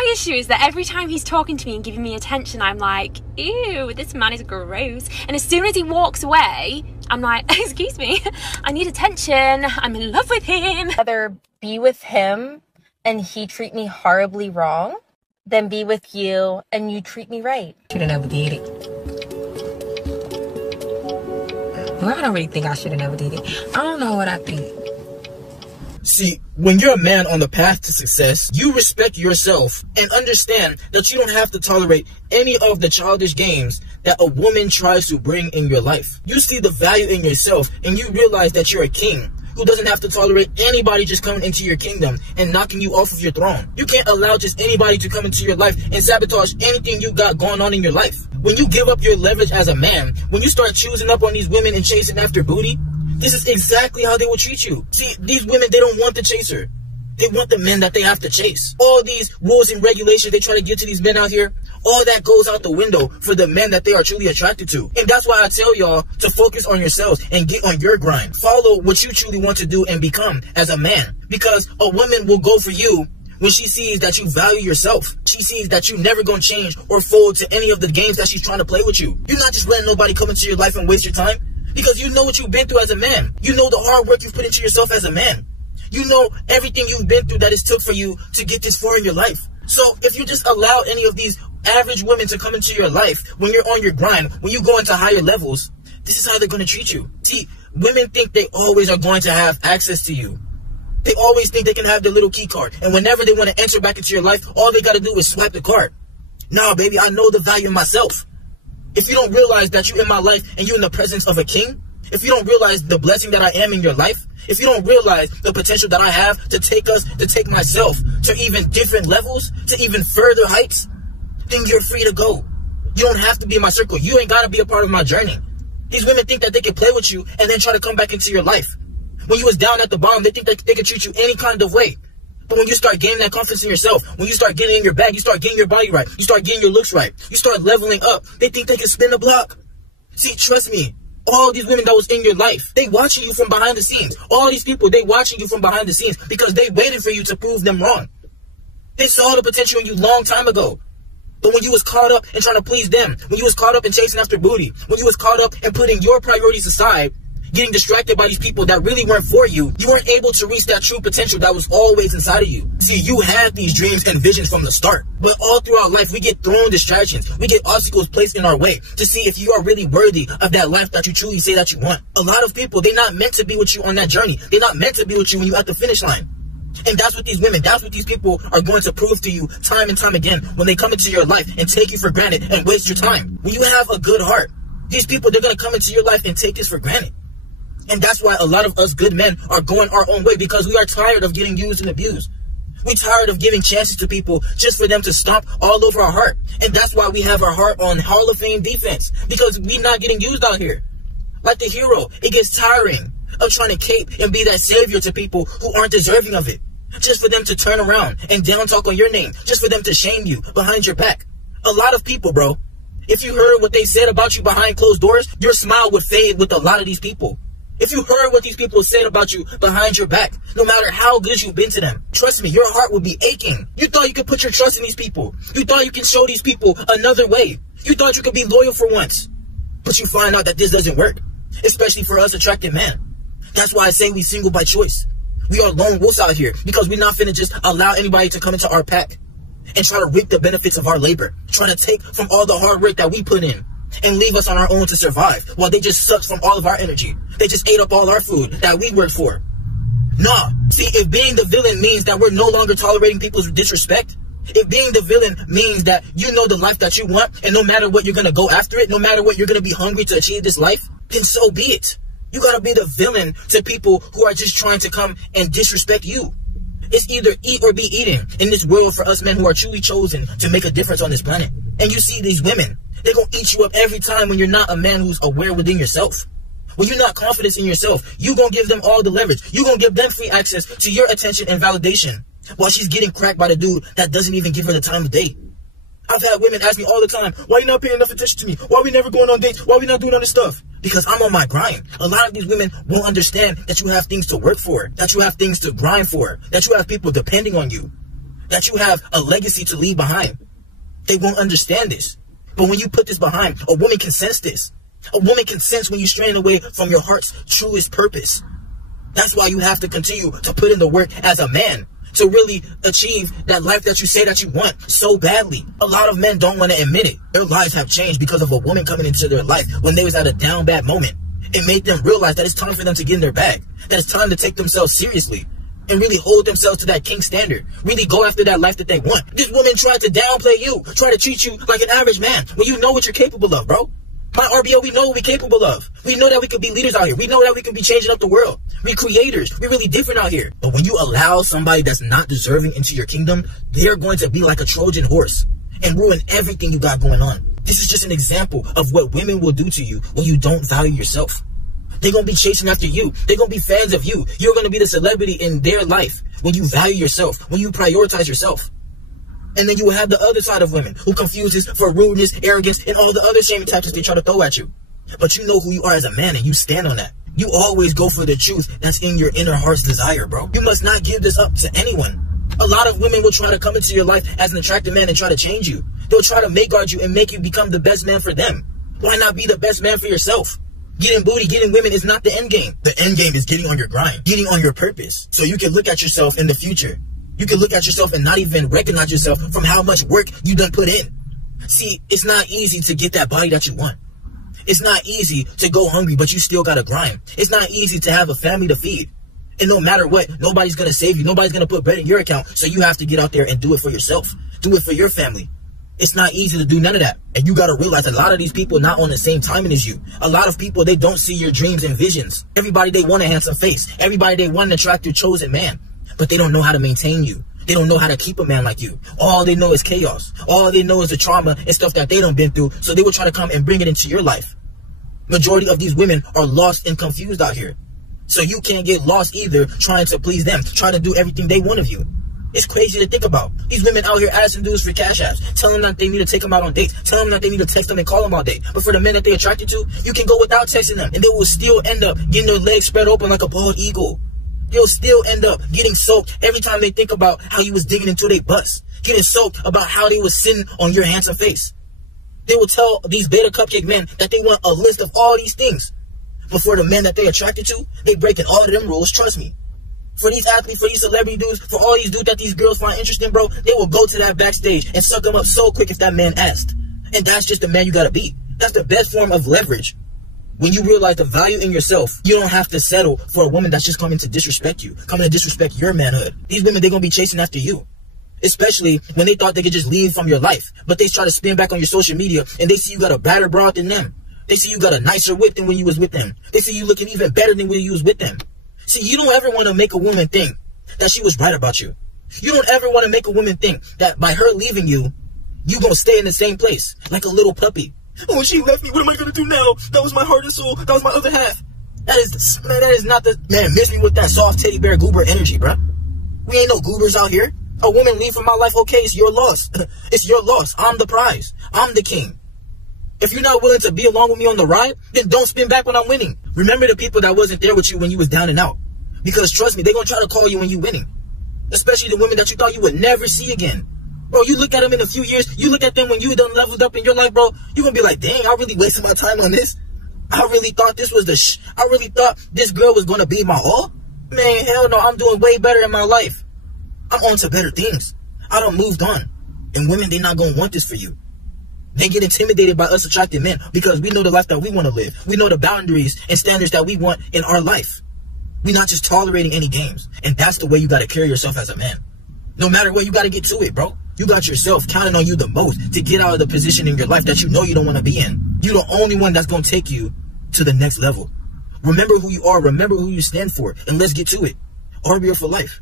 my issue is that every time he's talking to me and giving me attention, I'm like, ew, this man is gross. And as soon as he walks away, I'm like, excuse me, I need attention. I'm in love with him. I'd rather be with him and he treat me horribly wrong than be with you and you treat me right. Should have never did it. Well, I don't really think I should have never did it. I don't know what I think. See, when you're a man on the path to success, you respect yourself and understand that you don't have to tolerate any of the childish games that a woman tries to bring in your life. You see the value in yourself and you realize that you're a king who doesn't have to tolerate anybody just coming into your kingdom and knocking you off of your throne. You can't allow just anybody to come into your life and sabotage anything you got going on in your life. When you give up your leverage as a man, when you start choosing up on these women and chasing after booty, this is exactly how they will treat you. See, these women, they don't want the chaser. They want the men that they have to chase. All these rules and regulations they try to give to these men out here, all that goes out the window for the men that they are truly attracted to. And that's why I tell y'all to focus on yourselves and get on your grind. Follow what you truly want to do and become as a man. Because a woman will go for you when she sees that you value yourself. She sees that you never gonna change or fold to any of the games that she's trying to play with you. You're not just letting nobody come into your life and waste your time. Because you know what you've been through as a man. You know the hard work you've put into yourself as a man. You know everything you've been through that it took for you to get this far in your life. So if you just allow any of these average women to come into your life when you're on your grind, when you go into higher levels, this is how they're going to treat you. See, women think they always are going to have access to you. They always think they can have their little key card. And whenever they want to enter back into your life, all they got to do is swipe the card. Nah, baby, I know the value of myself. If you don't realize that you're in my life and you're in the presence of a king, if you don't realize the blessing that I am in your life, if you don't realize the potential that I have to take myself to even different levels, to even further heights, then you're free to go. You don't have to be in my circle. You ain't got to be a part of my journey. These women think that they can play with you and then try to come back into your life. When you was down at the bottom, they think that they can treat you any kind of way. But when you start gaining that confidence in yourself, when you start getting in your bag, you start getting your body right, you start getting your looks right, you start leveling up, they think they can spin the block. See, trust me, all these women that was in your life, they watching you from behind the scenes. All these people, they watching you from behind the scenes because they waited for you to prove them wrong. They saw the potential in you long time ago. But when you was caught up in trying to please them, when you was caught up in chasing after booty, when you was caught up in putting your priorities aside, getting distracted by these people that really weren't for you, you weren't able to reach that true potential that was always inside of you. See, you had these dreams and visions from the start, but all throughout life, we get thrown distractions. We get obstacles placed in our way to see if you are really worthy of that life that you truly say that you want. A lot of people, they're not meant to be with you on that journey. They're not meant to be with you when you're at the finish line. And that's what these women, that's what these people are going to prove to you time and time again when they come into your life and take you for granted and waste your time. When you have a good heart, these people, they're going to come into your life and take this for granted. And that's why a lot of us good men are going our own way, because we are tired of getting used and abused. We're tired of giving chances to people just for them to stomp all over our heart. And that's why we have our heart on Hall of Fame defense, because we're not getting used out here. Like the hero, it gets tiring of trying to cape and be that savior to people who aren't deserving of it. Just for them to turn around and down talk on your name. Just for them to shame you behind your back. A lot of people, bro, if you heard what they said about you behind closed doors, your smile would fade with a lot of these people. If you heard what these people said about you behind your back, no matter how good you've been to them, trust me, your heart would be aching. You thought you could put your trust in these people. You thought you could show these people another way. You thought you could be loyal for once. But you find out that this doesn't work, especially for us attractive men. That's why I say we single by choice. We are lone wolves out here because we're not finna just allow anybody to come into our pack and try to reap the benefits of our labor, trying to take from all the hard work that we put in and leave us on our own to survive while they just suck from all of our energy. They just ate up all our food that we worked for. Nah, see, if being the villain means that we're no longer tolerating people's disrespect, if being the villain means that you know the life that you want and no matter what you're gonna go after it, no matter what you're gonna be hungry to achieve this life, then so be it. You gotta be the villain to people who are just trying to come and disrespect you. It's either eat or be eaten in this world for us men who are truly chosen to make a difference on this planet. And you see these women, they're gonna eat you up every time when you're not a man who's aware within yourself. When you're not confident in yourself, you're gonna give them all the leverage. You're gonna give them free access to your attention and validation while she's getting cracked by the dude that doesn't even give her the time of day. I've had women ask me all the time, why you not paying enough attention to me? Why we never going on dates? Why we not doing other stuff? Because I'm on my grind. A lot of these women won't understand that you have things to work for, that you have things to grind for, that you have people depending on you. that you have a legacy to leave behind. They won't understand this. But when you put this behind, a woman can sense this. A woman can sense when you're straying away from your heart's truest purpose. That's why you have to continue to put in the work as a man to really achieve that life that you say that you want so badly. A lot of men don't want to admit it. Their lives have changed because of a woman coming into their life when they was at a down bad moment. It made them realize that it's time for them to get in their bag, that it's time to take themselves seriously and really hold themselves to that king standard, really go after that life that they want. This woman tried to downplay you, try to treat you like an average man when you know what you're capable of, bro. My RBO, we know what we're capable of. We know that we could be leaders out here. We know that we could be changing up the world. We're creators. We're really different out here. But when you allow somebody that's not deserving into your kingdom, they're going to be like a Trojan horse and ruin everything you got going on. This is just an example of what women will do to you when you don't value yourself. They're going to be chasing after you. They're going to be fans of you. You're going to be the celebrity in their life when you value yourself, when you prioritize yourself. And then you will have the other side of women who confuses for rudeness, arrogance, and all the other shaming tactics they try to throw at you. But you know who you are as a man and you stand on that. You always go for the truth that's in your inner heart's desire, bro. You must not give this up to anyone. A lot of women will try to come into your life as an attractive man and try to change you. They'll try to make guard you and make you become the best man for them. Why not be the best man for yourself? Getting booty, getting women is not the end game. The end game is getting on your grind, getting on your purpose. So you can look at yourself in the future. You can look at yourself and not even recognize yourself from how much work you done put in. See, it's not easy to get that body that you want. It's not easy to go hungry, but you still gotta grind. It's not easy to have a family to feed. And no matter what, nobody's gonna save you. Nobody's gonna put bread in your account. So you have to get out there and do it for yourself. Do it for your family. It's not easy to do none of that. And you gotta realize a lot of these people are not on the same timing as you. A lot of people, they don't see your dreams and visions. Everybody, they want a handsome face. Everybody, they want an attractive chosen man. But they don't know how to maintain you. They don't know how to keep a man like you. All they know is chaos. All they know is the trauma and stuff that they done been through. So they will try to come and bring it into your life. Majority of these women are lost and confused out here. So you can't get lost either trying to please them, trying to do everything they want of you. It's crazy to think about. These women out here asking dudes for cash apps, telling them that they need to take them out on dates, telling them that they need to text them and call them all day. But for the men that they're attracted to, you can go without texting them, and they will still end up getting their legs spread open like a bald eagle. They'll still end up getting soaked every time they think about how you was digging into their butts, getting soaked about how they was sitting on your handsome face. They will tell these beta cupcake men that they want a list of all these things. But for the men that they're attracted to, they breaking all of them rules, trust me. For these athletes, for these celebrity dudes, for all these dudes that these girls find interesting, bro, they will go to that backstage and suck them up so quick if that man asked. And that's just the man you gotta be. That's the best form of leverage. When you realize the value in yourself, you don't have to settle for a woman that's just coming to disrespect you, coming to disrespect your manhood. These women, they're gonna be chasing after you. Especially when they thought they could just leave from your life. But they try to spin back on your social media and they see you got a better broad than them. They see you got a nicer whip than when you was with them. They see you looking even better than when you was with them. See, you don't ever want to make a woman think that she was right about you. You don't ever want to make a woman think that by her leaving you, you gonna stay in the same place like a little puppy. Oh, she left me. What am I gonna do now? That was my heart and soul. That was my other half. That is not the man. Miss me with that soft teddy bear goober energy, bro. We ain't no goobers out here. A woman leave from my life, okay, it's your loss. It's your loss. I'm the prize. I'm the king. If you're not willing to be along with me on the ride, then don't spin back when I'm winning. Remember the people that wasn't there with you when you was down and out. Because trust me, they're going to try to call you when you're winning. Especially the women that you thought you would never see again. Bro, you look at them in a few years, you look at them when you done leveled up in your life, bro, you're going to be like, dang, I really wasted my time on this. I really thought this was I really thought this girl was going to be my all. Man, hell no, I'm doing way better in my life. I'm on to better things. I done moved on. And women, they're not going to want this for you. They get intimidated by us attractive men because we know the life that we want to live. We know the boundaries and standards that we want in our life. We're not just tolerating any games. And that's the way you got to carry yourself as a man. No matter what, you got to get to it, bro. You got yourself counting on you the most to get out of the position in your life that you know you don't want to be in. You're the only one that's going to take you to the next level. Remember who you are. Remember who you stand for. And let's get to it. RBO for life.